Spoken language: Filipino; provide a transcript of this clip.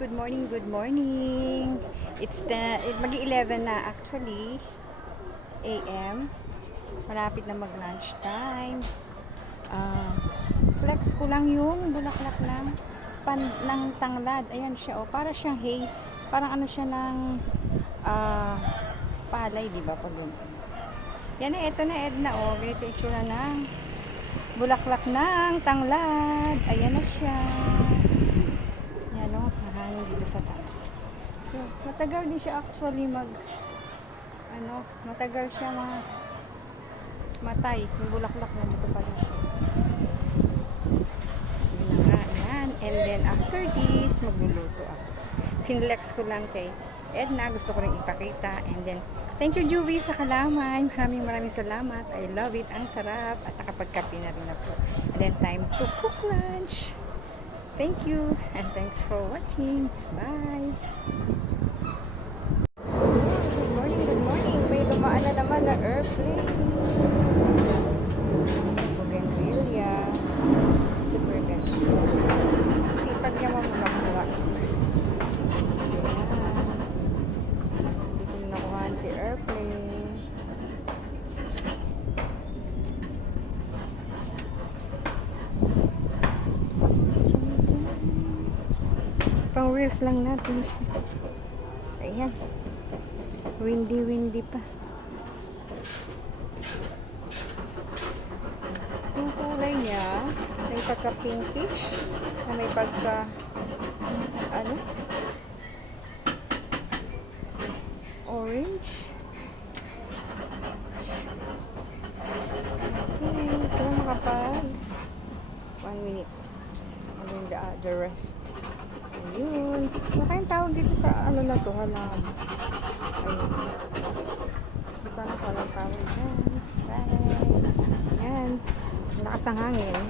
Good morning, good morning. Mag-11 na actually. AM. Malapit na mag-lunch time. Flex ko lang yung bulaklak ng tanglad. Ayan siya, oh. Para siyang hay. Parang ano siya ng palay, di ba? Pag yun. Yan na, eto na, Edna, oh. Ganito yung itsura ng bulaklak ng tanglad. Ayan na siya. Yan, oh. Mahangin dito sa taas. So, matagal din siya actually matagal siya matay. Yung bulaklak na ito pa rin siya. Yun na nga, yan. And then after this, magluluto ako. Finlex ko lang kay Edna. Gusto ko rin ipakita. And then, thank you, Juvie, sa kalamay. Maraming salamat. I love it. Ang sarap. At nakapagkape na rin ako. And then, time to cook lunch. Thank you. And thanks for watching. Bye. Good morning, good morning. May dumaan na naman na airplane. Bougainvillea. Super ganda. Sipag niya mamulaklak. Dito na nakuhaan si airplane. Pang reels lang natin siya. Ayan. Windy pa. Yung kulay niya, may pagka-pinkish, na may pagka, orange. Okay, ito na makapal. 1 minute. And then the rest. Ayun. Ano kayong tawag dito sa na to? Ayun. Hindi pa na palang tawag dyan. Bye. Ayan. Lakas ang hangin.